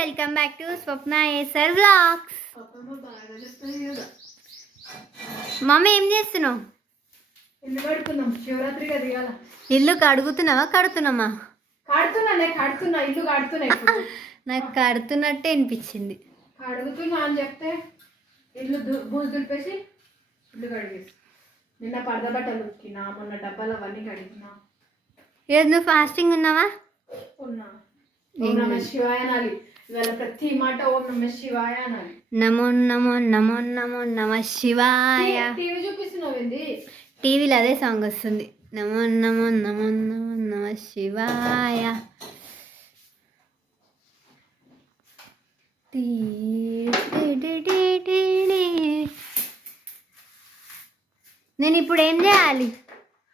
Welcome back to Swapna Acer vlogs. Mummy ఏం చేస్తున్నావు? ఇల్లు కడుతున్నాం, శివరాత్రి కదా. ఇల్లు కడుగుతున్నావా కడుతున్నామా? కడుతున్నా ఇల్లు కడుతున్నా. నాకు కడుతున్నట్టే అనిపించింది. కడుగుతున్నా అని చెప్తే ఇల్లు బూజు దులిపేసి ఇల్లు కడిగేసి నిన్న పరద బట్టలు ఉతికినా, మొన్న డబ్బాలు అవన్నీ కడిగినా. ఈరోజు నువ్వు ఫాస్టింగ్ ఉన్నావా? ఉన్నా. ఓం నమ శివాయ అనాలి. ఇవాళ ప్రతి మాట ఓం నమ శివాయ అనాలి. నమో నమో నమో నమో నమ శివాయ. టీవీ చూపిస్తున్నావు ఏంది? టీవీలో అదే సాంగ్ వస్తుంది, నమో నమో నమో నమో నమ శివాయ. నేను ఇప్పుడు ఏం చేయాలి?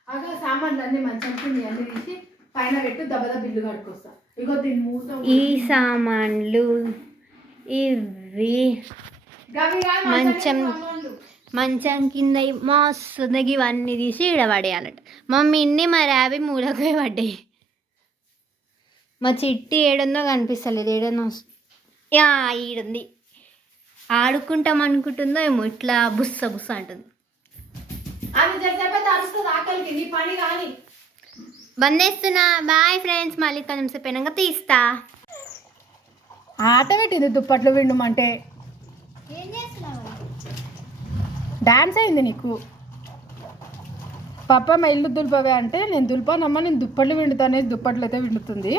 అగా సామాన్లు అన్ని మంచి అన్ని తీసి పైన పెట్టు, దెబ్బ బిల్లు కట్టుకొస్తా. ఇగో దీని మూత. ఈ సామాన్లు ఇవి మంచం కింద మస్తు ఇవన్నీ తీసి ఈడ పడేయాలట. మమ్మీ ఇన్ని మా ర్యాబీ మూలకే పడ్డాయి. మా చిట్టి ఏడుందో కనిపిస్తలేదు. ఏడన్నా ఈడుంది. ఆడుకుంటాం అనుకుంటుందో ఏమో, ఇట్లా బుస్స బుస్స అంటుంది. బందేస్తున్నా. బాయ్ ఫ్రెండ్స్, మళ్ళీ కొంచెం పెనంగా తీస్తా. ఆట పెట్టింది దుప్పట్లు విండమంటే. ఏం చేస్తున్నావు? డాన్స్ అయింది నీకు. పాప మా ఇల్లు దులిపవే అంటే నేను దులిపానమ్మా, నేను దుప్పట్లు విండుతానేసి దుప్పట్లు అయితే విండుతుంది.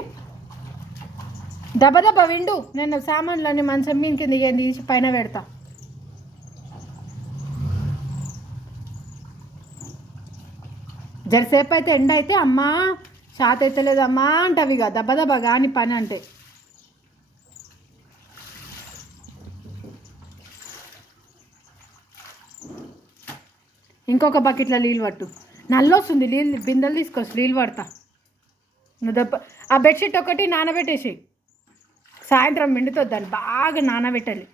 దెబ్బ దెబ్బ విండు. నేను సామాన్లు అన్ని మంచం మీద కింద తీసి పైన పెడతా. జరసేపు అయితే ఎండ అయితే అమ్మా షాత్ అయితే లేదమ్మా అంటవి ఇక దెబ్బ దెబ్బ కానీ పని అంటే. ఇంకొక బకెట్లో నీళ్ళు పట్టు. నల్లొస్తుంది, నీళ్ళు బిందెలు తీసుకొచ్చి నీళ్ళు పడతా. నువ్వు దెబ్బ ఆ బెడ్షీట్ ఒకటి నానబెట్టేసి సాయంత్రం ఎండుతుంది, దాన్ని బాగా నానబెట్టాలి.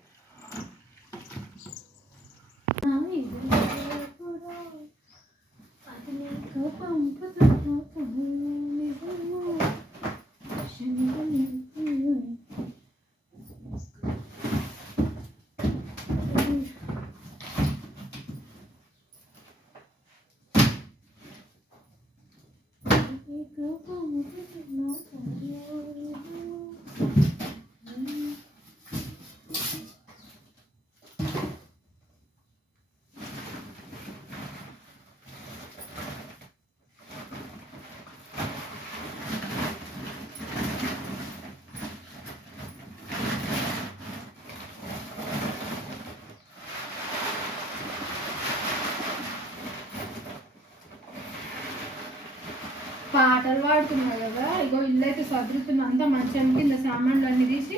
పాటలు పాడుతున్నా కదా. ఇగో ఇల్లు అయితే సదురుతున్నా, అంతా మంచం కింద సామాన్లు అన్నీ తీసి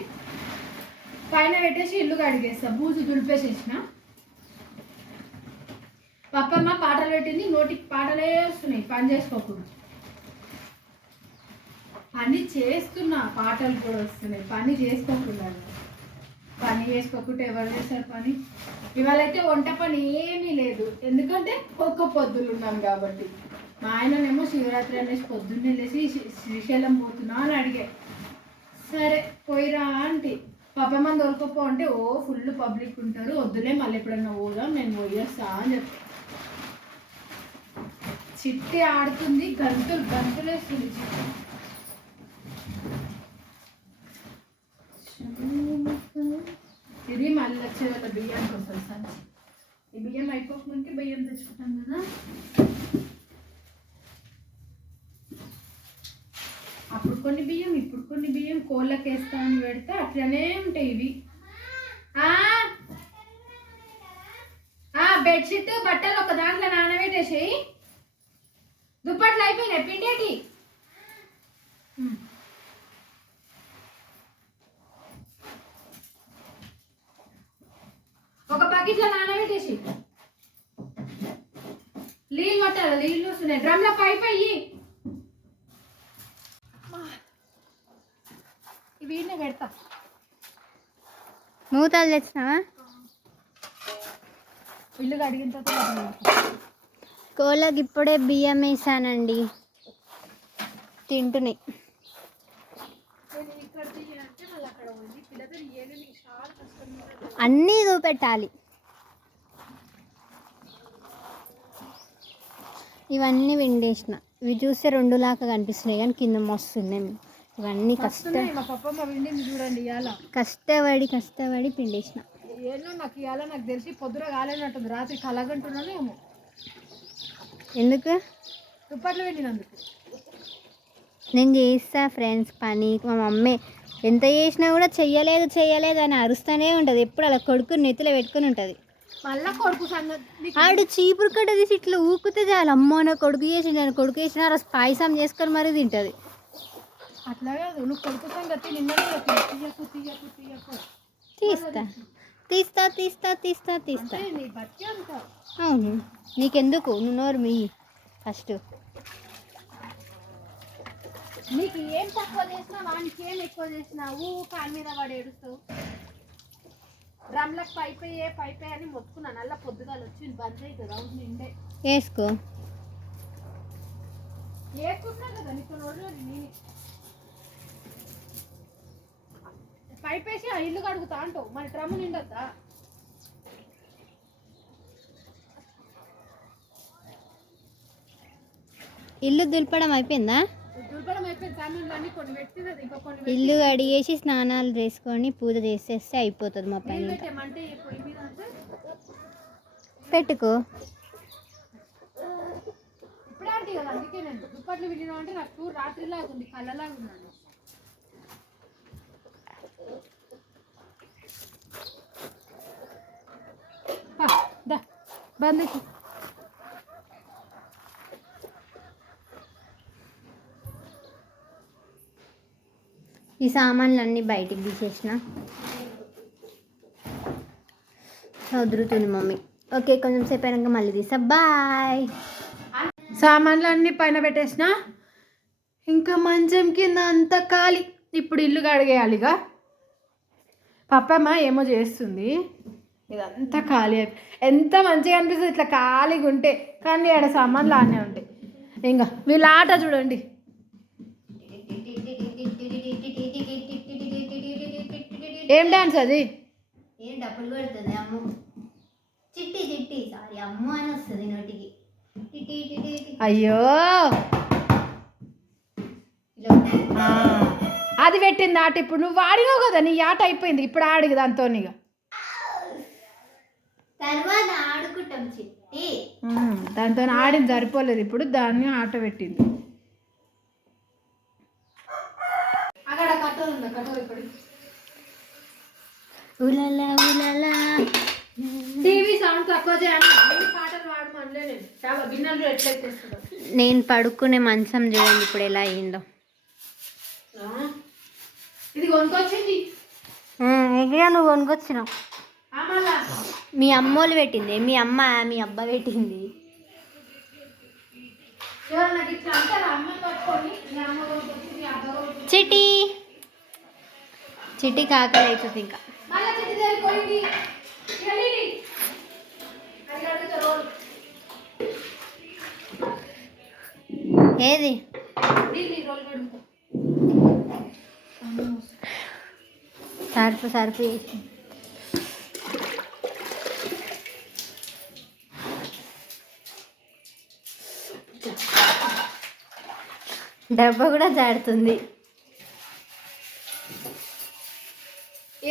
పైన పెట్టేసి ఇల్లు కడిగేస్తా. బూజు దులిపేసేసిన. పప్పమ్మ పాటలు పెట్టింది, నోటికి పాటలే వస్తున్నాయి. పని చేసుకోకుండా పని చేస్తున్నా, పాటలు కూడా వస్తున్నాయి. పని చేసుకోకుండా ఎవరు చేస్తారు పని? ఇవాళ అయితే వంట పని ఏమీ లేదు, ఎందుకంటే ఒక్క పొద్దులు ఉన్నాం కాబట్టి. మా ఆయననేమో శివరాత్రి అనేసి పొద్దున్నే లేచి శ్రీశైలం పోతున్నా అని అడిగే. సరే పోయిరా అంటే పాపమ్మ దొరకపో అంటే, ఓ ఫుల్ పబ్లిక్ ఉంటారు, వద్దులే మళ్ళీ ఎప్పుడన్నా పోదాం, నేను పోయేస్తా అని చెప్పి. చిట్టి ఆడుతుంది, గంతులు గంతులు వేస్తుంది చిట్టి. ఇది మళ్ళీ వచ్చే వాళ్ళ బియ్యానికి వస్తుంది సార్. ఈ బియ్యం అయిపోకముందుకే బియ్యం తెచ్చుకుంటాం కదా. అప్పుడు కొన్ని బియ్యం ఇప్పుడు కొన్ని బియ్యం కోళ్ళకి వేస్తా అని పెడితే అట్లనే ఉంటాయి ఇవి. బెడ్షీట్ బట్టలు ఒక దాంట్లో నానబెట్టేసేయి. దుప్పట్లు అయిపోయినాయి పిండేటి. ఒక బకెట్లో నానబెట్టేసి నీళ్ళు పట్టాలి. నీళ్ళు వస్తున్నాయి డ్రమ్లో పైప్ అయ్యి వీడినే పెడతా. మూతలు తెచ్చినావా? ఇల్లు కడిగిన తర్వాత కోళ్ళకి ఇప్పుడే బియ్యం వేసానండి, తింటున్నాయి. ఇక్కడ అంటే మళ్ళీ అక్కడ ఉంది. పిల్లలు అన్నీ చూపెట్టాలి. ఇవన్నీ విండేసిన. ఇవి చూస్తే 2 లాగా కనిపిస్తున్నాయి కానీ కింద మస్తున్నాయి. ఇవన్నీ చూడండి ఇవాళ కష్టపడి పిండేసిన. ఏమో నాకు ఇవాళ నాకు తెలిసి పొద్దున కాలేనట్టుంది. రాత్రి కలగంటున్నాను ఏమో. ఎందుకు? దుప్పట్లు పెట్టినందుకు. నేను చేస్తా ఫ్రెండ్స్ పని. మా మమ్మీ ఎంత చేసినా కూడా చెయ్యలేదు అని అరుస్తూనే ఉంటుంది. ఎప్పుడు అలా కొడుకుని నెత్తిలో పెట్టుకుని ఉంటుంది. మళ్ళా కొడుకు సంగతి ఆడు చీపురు కట్ట తీసి ఇట్లా ఊపితే చాలు, అమ్మో నా కొడుకు చేసిన రోజు పాయసం చేసుకొని మరీ తింటుంది. అట్లా కాదు, నువ్వు కొడుకు సంగతి నిన్న తీస్తా. అవును, నీకెందుకు? నువ్వు నోరు మీ ఫస్ట్. నీకు ఏం తక్కువ చేసినా వానికి ఏం ఎక్కువ చేసినావు కాళ్ళ మీద వాడు ఏడుస్తావు. డ్రమ్లకు పైపే అని మొత్తుకున్నాను. అలా పొద్దుగాలు వచ్చి బంద్ అవుతుంది. అవును నిండే వేసుకున్నా కదా నీకు రోజు నేను పైపేసి ఆ ఇల్లు కడుగుతా అంటావు. మరి డ్రమ్ము నిండొద్దా? ఇల్లు దులపడం అయిపోయిందా? ఇల్లు కడిగేసి స్నానాలు చేసుకొని పూజ చేసేస్తే అయిపోతుంది మా పని. పెట్టుకో. ఇప్పుడే అంటే కదా, అందుకే నేను దుప్పట్లు విడినా అంటే నాకు రాత్రిలాగా ఉంది, కళ్ళలాగా ఉన్నాను. బంద్. ఈ సామాన్లు అన్నీ బయటికి తీసేసిన. వదులుతుంది మమ్మీ. ఓకే, కొంచెం సేపు అయినాక మళ్ళీ తీసా. బాయ్. సామాన్లు అన్నీ పైన పెట్టేసిన. ఇంకా మంచం కింద అంతా ఖాళీ. ఇప్పుడు ఇల్లు కడిగేయాలిగా. పప్పమ్మ ఏమో చేస్తుంది. ఇదంతా ఖాళీ ఎంత మంచిగా అనిపిస్తుంది ఇట్లా ఖాళీగా ఉంటే. కానీ ఆడ సామాన్లు ఆనే ఉంటాయి. ఇంకా వీళ్ళ ఆట చూడండి. ఏం డాన్స్ అది? ఏం డబ్బులు కొడుతుంది అమ్ము. చిట్టి సారీ అమ్ము అని వస్తుంది నోటికి. అయ్యో, అది పెట్టింది ఆట. ఇప్పుడు నువ్వు ఆడినావు కదా, నీ ఆట అయిపోయింది. ఇప్పుడు ఆడిగా దాంతో తర్వాత ఆడుకుంటాం చిట్టి. దాంతో ఆడింది సరిపోలేదు. ఇప్పుడు దాన్ని ఆట పెట్టింది. అక్కడ కట్టలు ఉంది, కట్టలు ఇప్పుడు టీవీ సౌండ్ తక్కువ చేయాలి. పాటలు పాడమనలే నేను. చాలా గిన్నెలు ఎట్లయితే నేను పడుకునే మంచం చూడండి ఇప్పుడు ఎలా అయిందో. ఇది కొనుక్కొచ్చింది. నువ్వు కొనుక్కొచ్చినావు. మీ అమ్మోళ్ళు పెట్టింది. మీ అబ్బా పెట్టింది. చిట్టి కాకలు అవుతుంది ఇంకా. ఏది సర్పు డబ్బా కూడా జాడుతుంది.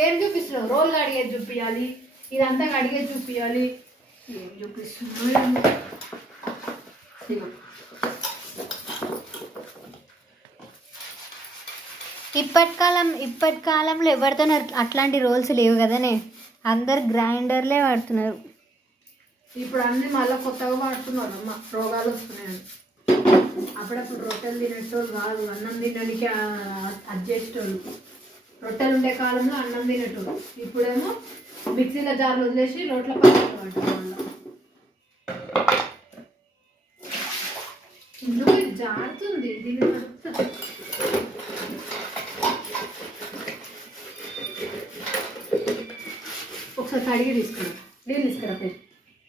ఏం చూపిస్తున్నావు? రోల్ అడిగేది చూపించాలి, ఇదంతా అడిగేది చూపించాలి. ఏం చూపిస్తున్నావు? ఇప్పటి కాలంలో ఎవరితో అట్లాంటి రోల్స్ లేవు కదనే. అందరు గ్రైండర్లే వాడుతున్నారు. ఇప్పుడు అన్నీ మళ్ళీ కొత్తగా వాడుతున్నారు. అమ్మ రోగాలు వస్తున్నాయి. అప్పుడప్పుడు రొట్టెలు తినేటోళ్ళు కాదు, అన్నం తినడానికి అడ్జస్టోళ్ళు. రొట్టెలు ఉండే కాలంలో అన్నం తినేటోళ్ళు. ఇప్పుడేమో మిక్సీలో జార్లు వదిలేసి రోట్ల పక్కన పడతారు. ఇల్లు జారుతుంది. దీని ఒకసారి కడిగి తీసుకురా, నీళ్ళు తీసుకురా,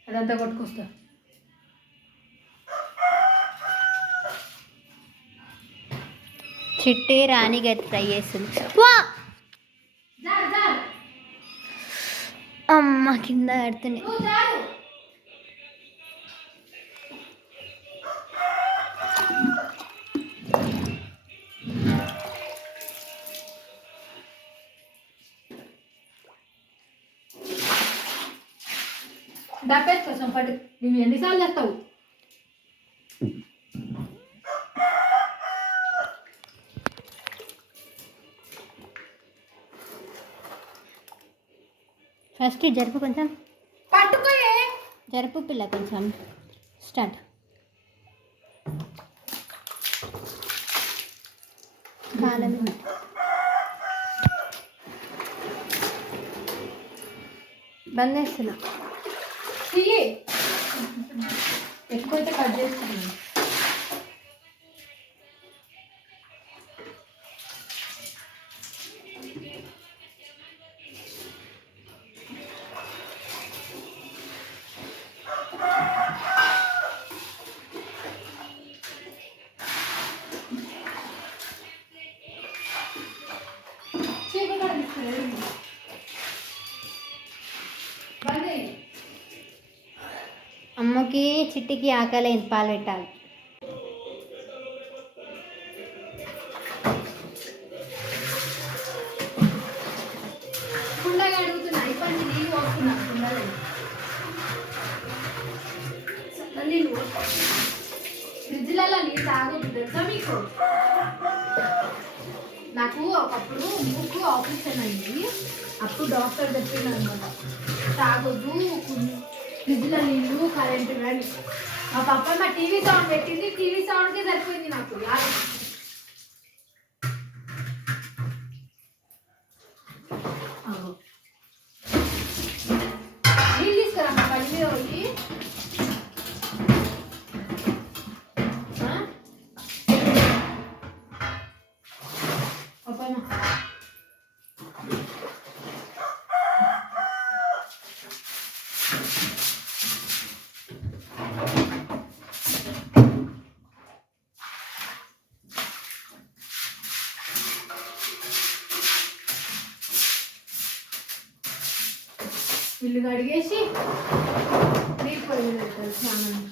అదంతా కొట్టుకొస్తా. చిట్టి రాణి గట్టి ఫ్రై చేస్తుంది. అమ్మ కింద కడుతున్నాయి. డబ్బేస్ కోసం పట్టు. నువ్వు ఎన్నిసార్లు చేస్తావు? ఫస్ట్ జరుపు కొంచెం పట్టుకోయే. జరుపు పిల్ల కొంచెం. స్టార్ట్. కాలం బంద్ చేస్తున్నా. ఎక్కువైతే కట్ చేస్తున్నాను. అమ్మకి చిట్టికి ఆకలి పాలు పెట్టాలి. కుండగా అడుగుతున్నా. ఇప్పటి నీళ్ళు పోస్తున్నా. నీళ్ళు ఫ్రిడ్జ్లలో నీళ్ళు తాగొద్దు తెలుసా మీకు? నాకు ఒకప్పుడు మూకు ఆపరేషన్ అయింది. అప్పుడు డాక్టర్ చెప్పింది అనమాట, తాగొద్దు ఫ్రిడ్జ్లో నీళ్ళు కరెంటు కానీ. మా పప్ప మా టీవీ సౌండ్ పెట్టింది. టీవీ సౌండ్కే సరిపోయింది నాకు. నీళ్ళు తీసుకురా మా బండి మీద పోయి. ఇల్లు కడిగేసి నీళ్ళు పొయ్యి పెడతారు స్నానం.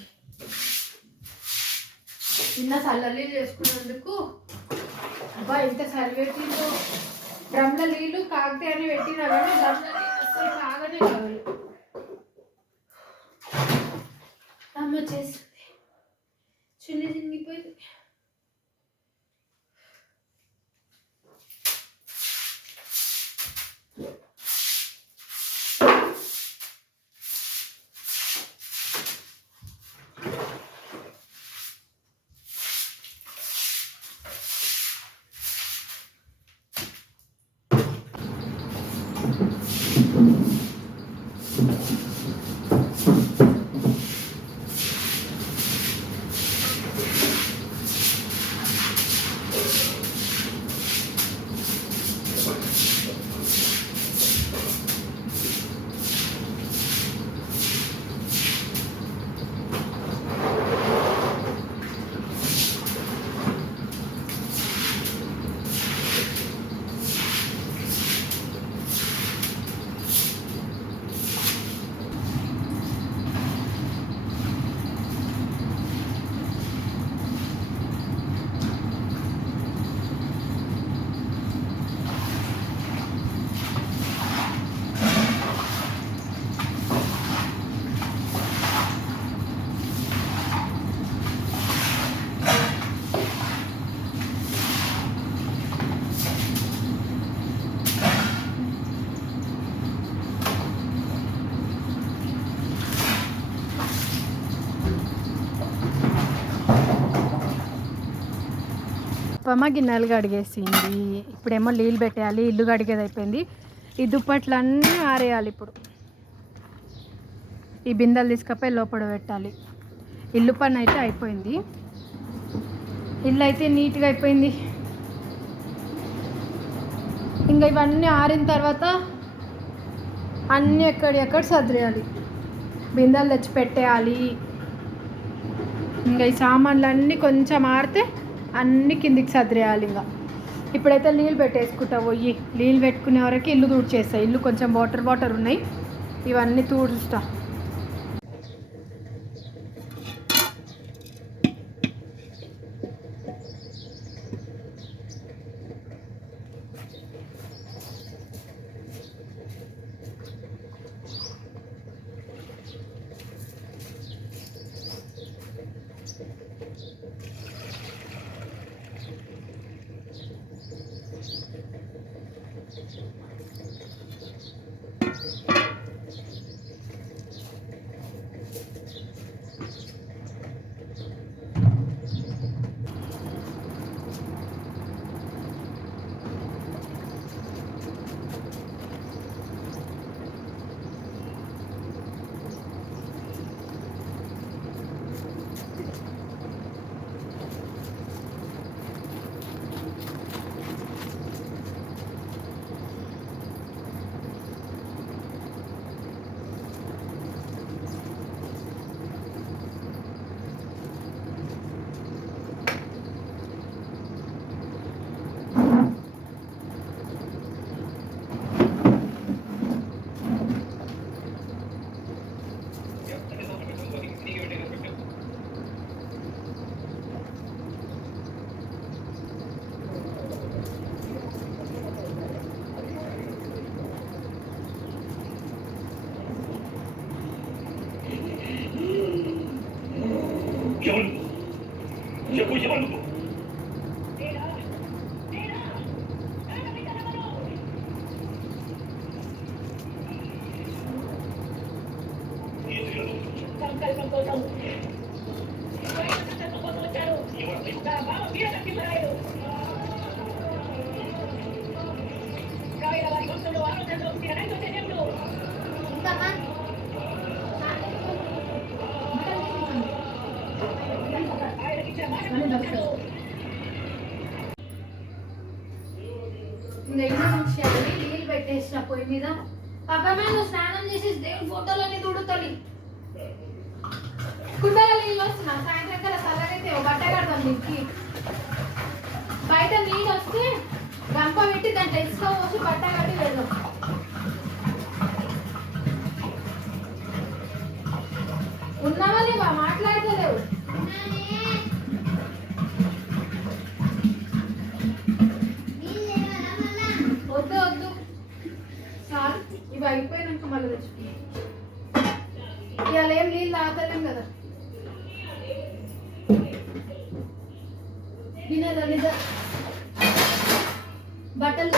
నిన్న చల్లలు చేసుకున్నందుకు అబ్బా ఇంత సరిపెట్టిందో. డ్రమ్ల నీళ్ళు కాగితే అని పెట్టినా కానీ డ్రమ్ల నీళ్ళు అసలు కాగనే కావాలి. అమ్మ చేస్తుంది. చున్ని చినిగిపోయింది. పమ్మ గిన్నెలు కడిగేసింది. ఇప్పుడేమో నీళ్ళు పెట్టేయాలి. ఇల్లు కడిగేది అయిపోయింది. ఈ దుప్పట్లు అన్నీ ఆరేయాలి. ఇప్పుడు ఈ బిందెలు తీసుకపోయి లోపల పెట్టాలి. ఇల్లు పని అయితే అయిపోయింది. ఇల్లు అయితే నీట్గా అయిపోయింది. ఇంకా ఇవన్నీ ఆరిన తర్వాత అన్నీ ఎక్కడెక్కడ సదిరేయాలి. బిందెలు తెచ్చి పెట్టేయాలి. ఇంకా ఈ సామాన్లు అన్నీ కొంచెం ఆరితే అన్నీ కిందికి సదిరేయాలి. ఇంకా ఇప్పుడైతే నీళ్ళు పెట్టేసుకుంటా పోయి. నీళ్ళు పెట్టుకునే వరకు ఇల్లు తుడిచేస్తాయి. ఇల్లు కొంచెం వాటర్ ఉన్నాయి. ఇవన్నీ తూడుస్తా. నీళ్ళు పెట్టేసిన పొయ్యి మీద. పక్కన నువ్వు స్నానం చేసేసి దేవుని ఫోటోలన్నీ తుడుతాలి. కుండలో నీళ్ళు వస్తున్నా, సాయంత్రం కల్లా చల్లగైతే బట్ట కడతాం నీకు. బయట నీళ్ళు వస్తే గంప పెట్టి దాంట్లో ఇసుక పోసి బట్ట కట్టి వెళ్దాం. ఉన్నావా లేవా? మాట్లాడతలేవు. వద్దు వద్దు సార్, ఇవి అయిపోయినాక మళ్ళీ తెచ్చుకున్నాం. ఇవాళ ఏం నీళ్ళు తాగలేం కదా. వినదా బట్టలు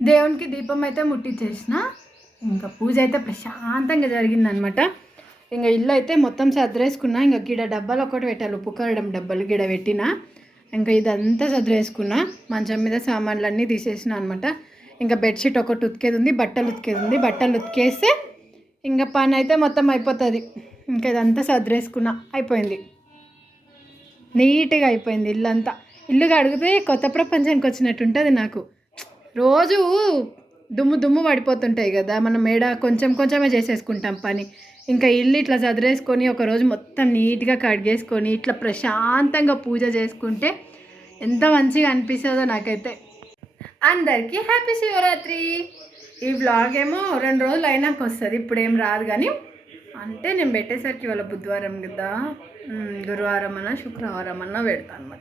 దేవునికి దీపం అయితే ముట్టించేసిన. ఇంకా పూజ అయితే ప్రశాంతంగా జరిగిందనమాట. ఇంకా ఇల్లు అయితే మొత్తం సర్దేసుకున్నా. ఇంకా గిడ డబ్బాలు ఒకటి పెట్టాలి, ఉప్పు కారడం డబ్బాలు గిడ పెట్టిన. ఇంకా ఇదంతా సర్దేసుకున్నా. మంచం మీద సామాన్లు అన్నీ తీసేసిన అనమాట. ఇంకా బెడ్షీట్ ఒకటి ఉతికేది ఉంది, బట్టలు ఉతికేది ఉంది. బట్టలు ఉతికేస్తే ఇంకా పని అయితే మొత్తం అయిపోతుంది. ఇంకా ఇదంతా సర్దేసుకున్నా, అయిపోయింది. నీట్గా అయిపోయింది ఇల్లంతా. ఇల్లు కడిగితే కొత్త ప్రపంచానికి వచ్చినట్టు ఉంటుంది నాకు. రోజు దుమ్ము పడిపోతుంటాయి కదా, మనం మేడ కొంచెం కొంచెమే చేసేసుకుంటాం పని. ఇంకా ఇల్లు ఇట్లా చదిరేసుకొని ఒకరోజు మొత్తం నీట్గా కడిగేసుకొని ఇట్లా ప్రశాంతంగా పూజ చేసుకుంటే ఎంత మంచిగా అనిపిస్తుందో నాకైతే. అందరికీ హ్యాపీ శివరాత్రి. ఈ వ్లాగ్ ఏమో 2 రోజులు అయినాక వస్తుంది, ఇప్పుడు ఏం రాదు. కానీ అంటే నేను పెట్టేసరికి ఇవాళ బుధవారం కదా, గురువారం అన్నా శుక్రవారం అన్నా పెడతాను అనమాట.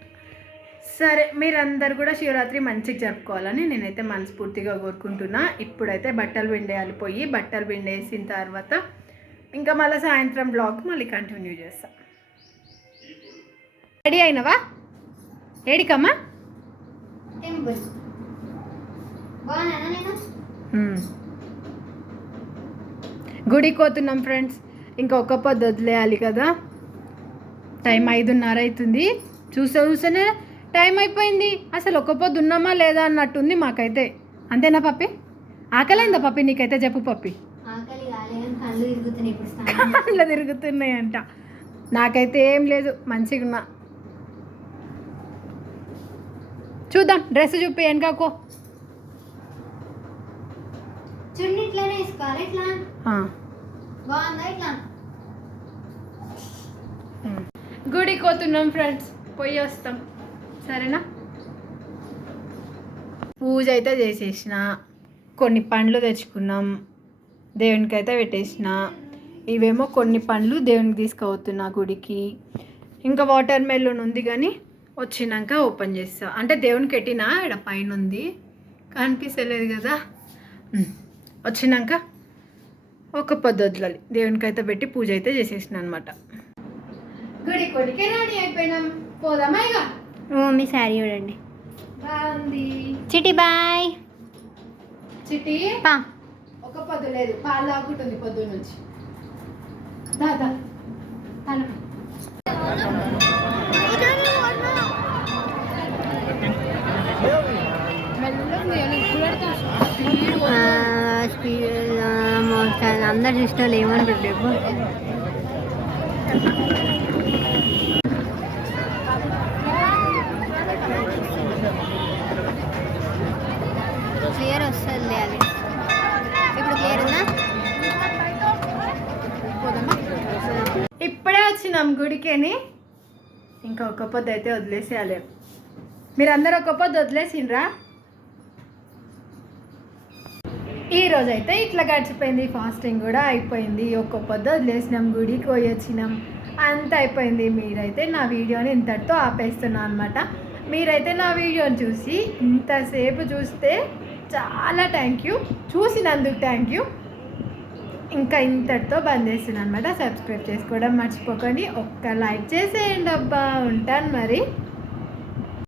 సరే, మీరందరూ కూడా శివరాత్రి మంచిగా జరుపుకోవాలని నేనైతే మనస్ఫూర్తిగా కోరుకుంటున్నా. ఇప్పుడైతే బట్టలు పిండేయాలి. పోయి బట్టలు పిండేసిన తర్వాత ఇంకా మళ్ళీ సాయంత్రం బ్లాగ్ మళ్ళీ కంటిన్యూ చేస్తా. రెడీ అయినవా? ఏడికమ్మా? టెంపుల్ బాగున్నానా నేను? గుడికి పోతున్నాం ఫ్రెండ్స్. ఇంకా ఒక్క పొద్దు వదిలేయాలి కదా. టైం 5:30 అవుతుంది. చూస్తేనే టైం అయిపోయింది. అసలు ఒక్క పొద్దు ఉన్నామా లేదా అన్నట్టుంది మాకైతే. అంతేనా పప్పి? ఆకలైందా పప్పి నీకైతే? చెప్పు పప్పి. కళ్ళు తిరుగుతున్నాయంట. నాకైతే ఏం లేదు, మంచిగా ఉన్నా. చూద్దాం, డ్రెస్ చూపి వెనకాకో. చున్నీ ఇట్లానే వేసుకోవాలి. ఇట్లా బాగుందా? ఇట్లా గుడికి పోతున్నాం ఫ్రెండ్స్. పోయి వస్తాం, సరేనా? పూజ అయితే చేసేసిన, కొన్ని పండ్లు తెచ్చుకున్నాం, దేవునికి అయితే పెట్టేసిన. ఇవేమో కొన్ని పండ్లు దేవునికి తీసుకుపోతున్నా గుడికి. ఇంకా వాటర్ మెలన్ ఉంది కానీ వచ్చినాక ఓపెన్ చేస్తా. అంటే దేవునికి పెట్టినా ఇక్కడ పైన ఉంది, కనిపిస్తలేదు కదా. వచ్చినాక ఒక పొద్దు వదలాలి, దేవునికి అయితే పెట్టి పూజ అయితే చేసేసిన అనమాట. గుడికి రెడీ అయిపోయినాం, పోదామా ఇక? మీ శారీ చూడండి. బాగుంది. చిటి బాయ్. చిట్టి పా. ఒక పొద్దు లేదు, పాలు ఆకుంటుంది పొద్దు నుంచి. దాదా స్పీడ్ అందరు చూసిన వాళ్ళు ఏమనుకుంటారు చెప్పు. క్లియర్ వస్తుంది అది. ఇప్పుడు క్లియర్ ఉందా? ఇప్పుడే వచ్చినాం గుడికి. ఇంకా ఒక్క పొద్దు అయితే వదిలేసేయాలి. మీరందరూ ఒక్క పొద్దు వదిలేసిండ్రా? ఈరోజు అయితే ఇట్లా గడిచిపోయింది, ఫాస్టింగ్ కూడా అయిపోయింది. ఒక్క పొద్దు వదిలేసినాం, గుడికి పోయి వచ్చినాం, అంత అయిపోయింది. మీరైతే నా వీడియోని ఇంతటితో ఆపేస్తున్నాను అనమాట. మీరైతే నా వీడియోని చూసి ఇంతసేపు చూస్తే చాలా థ్యాంక్ యూ, చూసినందుకు థ్యాంక్ యూ. ఇంకా ఇంతటితో బంద్ చేస్తున్నాను అనమాట. సబ్స్క్రైబ్ చేసుకోవడం మర్చిపోకండి, ఒక్క లైక్ చేసేయండి అబ్బా. ఉంటాను మరి.